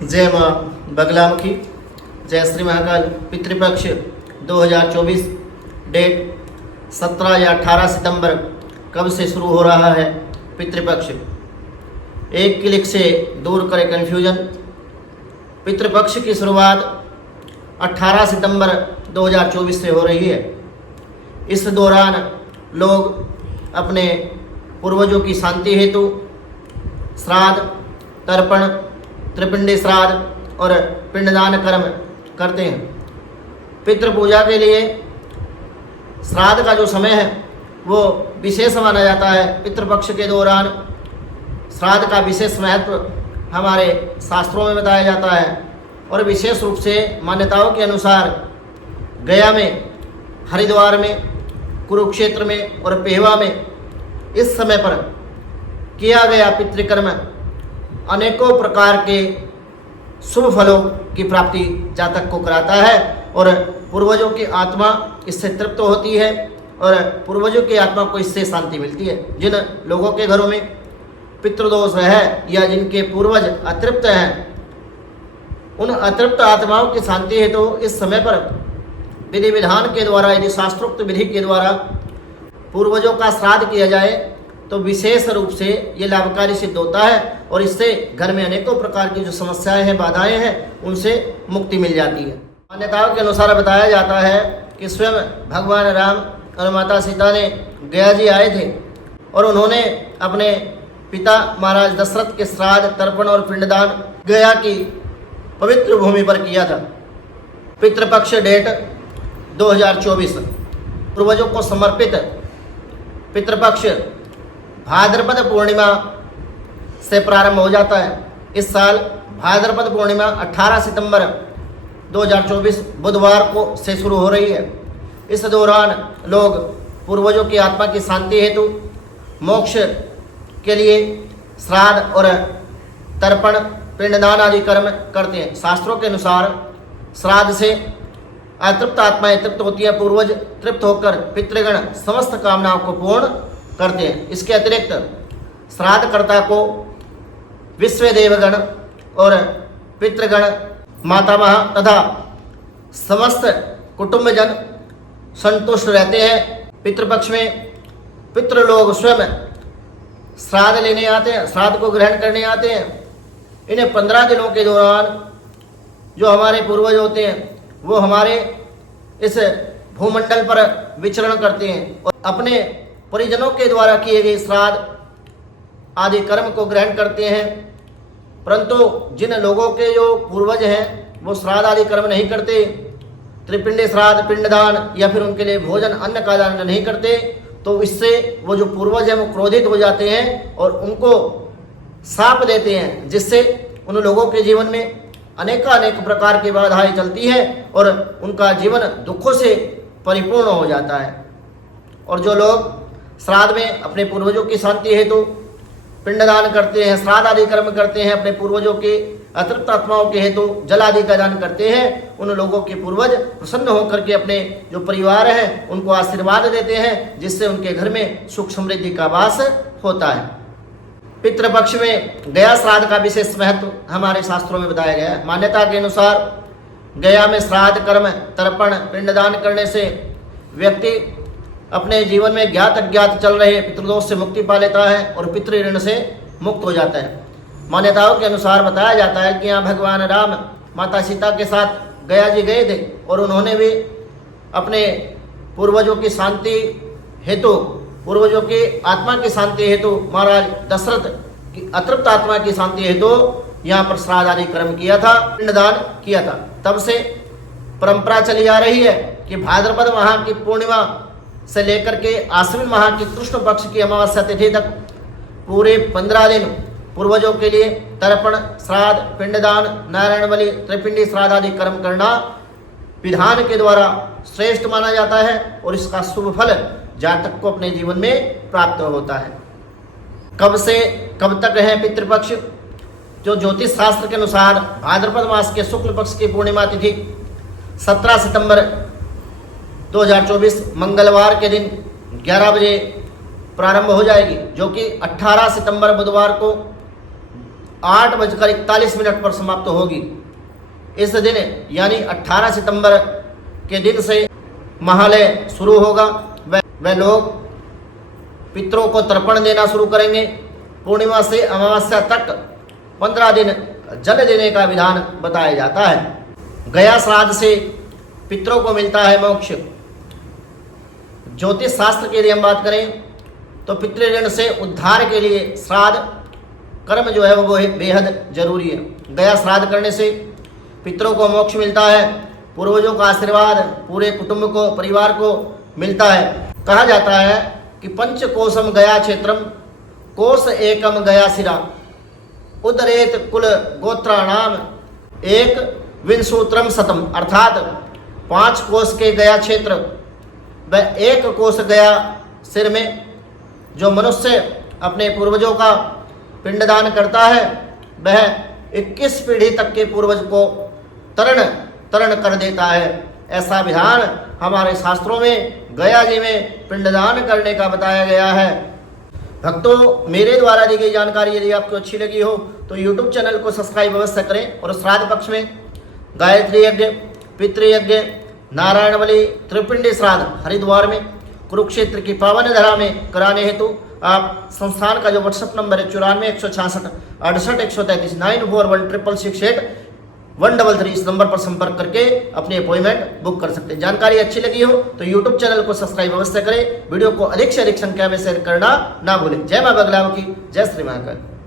जय माँ बगलामुखी। जय श्री महाकाल। पितृपक्ष 2024 डेट 17 या 18 सितंबर कब से शुरू हो रहा है पितृपक्ष। एक क्लिक से दूर करे कन्फ्यूजन। पितृपक्ष की शुरुआत 18 सितंबर 2024 से हो रही है। इस दौरान लोग अपने पूर्वजों की शांति हेतु श्राद्ध, तर्पण, त्रिपिंडी श्राद्ध और पिंडदान कर्म करते हैं। पितृ पूजा के लिए श्राद्ध का जो समय है वो विशेष माना जाता है। पितृपक्ष के दौरान श्राद्ध का विशेष महत्व हमारे शास्त्रों में बताया जाता है और विशेष रूप से मान्यताओं के अनुसार गया में, हरिद्वार में, कुरुक्षेत्र में और पेहवा में इस समय पर किया गया पितृकर्म अनेकों प्रकार के शुभ फलों की प्राप्ति जातक को कराता है और पूर्वजों की आत्मा इससे तृप्त होती है और पूर्वजों की आत्मा को इससे शांति मिलती है। जिन लोगों के घरों में पितृदोष है या जिनके पूर्वज अतृप्त हैं, उन अतृप्त आत्माओं की शांति है तो इस समय पर विधि विधान के द्वारा, यदि शास्त्रोक्त विधि के द्वारा पूर्वजों का श्राद्ध किया जाए तो विशेष रूप से ये लाभकारी सिद्ध होता है और इससे घर में अनेकों प्रकार की जो समस्याएं हैं, बाधाएं हैं, उनसे मुक्ति मिल जाती है। मान्यताओं के अनुसार बताया जाता है कि स्वयं भगवान राम और माता सीता ने गया जी आए थे और उन्होंने अपने पिता महाराज दशरथ के श्राद्ध, तर्पण और पिंडदान गया की पवित्र भूमि पर किया था। पितृपक्ष डेट 2024 पूर्वजों को समर्पित पितृपक्ष भाद्रपद पूर्णिमा से प्रारंभ हो जाता है। इस साल भाद्रपद पूर्णिमा 18 सितंबर 2024 बुधवार को से शुरू हो रही है। इस दौरान लोग पूर्वजों की आत्मा की शांति हेतु मोक्ष के लिए श्राद्ध और तर्पण, पिंडदान आदि कर्म करते हैं। शास्त्रों के अनुसार श्राद्ध से अतृप्त आत्माएं तृप्त होती है, पूर्वज तृप्त होकर पितृगण समस्त कामनाओं को पूर्ण करते हैं। इसके अतिरिक्त श्राद्धकर्ता को विश्व देवगण और पितृगण, मातामह तथा समस्त कुटुंबजन संतुष्ट रहते हैं। पितृपक्ष में पितृलोग स्वयं श्राद्ध लेने आते हैं, श्राद्ध को ग्रहण करने आते हैं। इन्हें 15 दिनों के दौरान जो हमारे पूर्वज होते हैं वो हमारे इस भूमंडल पर विचरण करते हैं और अपने परिजनों के द्वारा किए गए श्राद्ध आदि कर्म को ग्रहण करते हैं। परंतु जिन लोगों के जो पूर्वज हैं वो श्राद्ध आदि कर्म नहीं करते, त्रिपिंडी श्राद्ध, पिंडदान या फिर उनके लिए भोजन, अन्न का दान नहीं करते, तो इससे वो जो पूर्वज हैं वो क्रोधित हो जाते हैं और उनको शाप देते हैं, जिससे उन लोगों के जीवन में अनेक प्रकार की बाधाएं चलती हैं और उनका जीवन दुखों से परिपूर्ण हो जाता है। और जो लोग श्राद्ध में अपने पूर्वजों की शांति हेतु पिंडदान करते हैं, श्राद्ध आदि कर्म करते हैं, अपने पूर्वजों के अतृप्त आत्माओं के हेतु जल आदि का दान करते हैं, उन लोगों के पूर्वज प्रसन्न होकर के अपने जो परिवार हैं उनको आशीर्वाद देते हैं, जिससे उनके घर में सुख समृद्धि का वास होता है। पितृपक्ष में गया श्राद्ध का विशेष महत्व हमारे शास्त्रों में बताया गया है। मान्यता के अनुसार गया में श्राद्ध कर्म, तर्पण, पिंडदान करने से व्यक्ति अपने जीवन में ज्ञात अज्ञात चल रहे पितृदोष से मुक्ति पा लेता है और पितृ ऋण से मुक्त हो जाता है। मान्यताओं के अनुसार बताया जाता है कि यहाँ भगवान राम माता सीता के साथ गया जी गए थे और उन्होंने भी अपने पूर्वजों की शांति हेतु, पूर्वजों की आत्मा की शांति हेतु, महाराज दशरथ की अतृप्त आत्मा की शांति हेतु यहाँ पर श्राद्ध आदि कर्म किया था, पिंडदान किया था। तब से परंपरा चली आ रही है कि भाद्रपद माह की पूर्णिमा से लेकर के आश्विन माह की कृष्ण पक्ष की अमावस्या तिथि तक पूरे 15 दिन पूर्वजों के लिए तर्पण, श्राद्ध, पिंडदान, नारायण बलि, त्रिपिंडी श्राद्ध आदि कर्म करना विधान के द्वारा श्रेष्ठ माना जाता है और इसका शुभ फल जातक को अपने जीवन में प्राप्त होता है। कब से कब तक है पितृपक्ष? जो ज्योतिष शास्त्र के अनुसार भाद्रपद मास के शुक्ल पक्ष की पूर्णिमा तिथि 17 सितंबर 2024 मंगलवार के दिन 11 बजे प्रारंभ हो जाएगी, जो कि 18 सितंबर बुधवार को 8:41 पर समाप्त होगी। इस दिन यानी 18 सितंबर के दिन से महालय शुरू होगा। वह लोग पितरों को तर्पण देना शुरू करेंगे। पूर्णिमा से अमावस्या तक 15 दिन जल देने का विधान बताया जाता है। गया श्राद्ध से पितरों को मिलता है मोक्ष। ज्योतिष शास्त्र के लिए हम बात करें तो पितृऋण से उद्धार के लिए श्राद्ध कर्म जो है वो बेहद जरूरी है। गया श्राद्ध करने से पितरों को मोक्ष मिलता है। पूर्वजों का आशीर्वाद पूरे कुटुंब को, परिवार को मिलता है। कहा जाता है कि पंचकोशम गया क्षेत्रम कोश एकम गया सिरा उदरेत कुल गोत्राणाम एक विंशूत्रम शतम, अर्थात 5 कोश के गया क्षेत्र व 1 कोश गया सिर में जो मनुष्य अपने पूर्वजों का पिंडदान करता है वह 21 पीढ़ी तक के पूर्वज को तरण कर देता है। ऐसा विधान हमारे शास्त्रों में गया जी में पिंडदान करने का बताया गया है। भक्तों, मेरे द्वारा दी गई जानकारी यदि आपको अच्छी लगी हो तो YouTube चैनल को सब्सक्राइब अवश्य करें और श्राद्ध पक्ष में गायत्री यज्ञ, पितृयज्ञ, नारायण बलि, त्रिपिंडी श्राद्ध हरिद्वार में कुरुक्षेत्र की पावन धरा में कराने हेतु आप संस्थान का जो व्हाट्सएप नंबर है 94 166 68 133 9416668133 इस नंबर पर संपर्क करके अपनी अपॉइंटमेंट बुक कर सकते हैं। जानकारी अच्छी लगी हो तो YouTube चैनल को सब्सक्राइब अवश्य करें। वीडियो को अधिक से अधिक संख्या में शेयर करना ना भूलें। जय मां बगलामुखी, जय श्री महाकाल।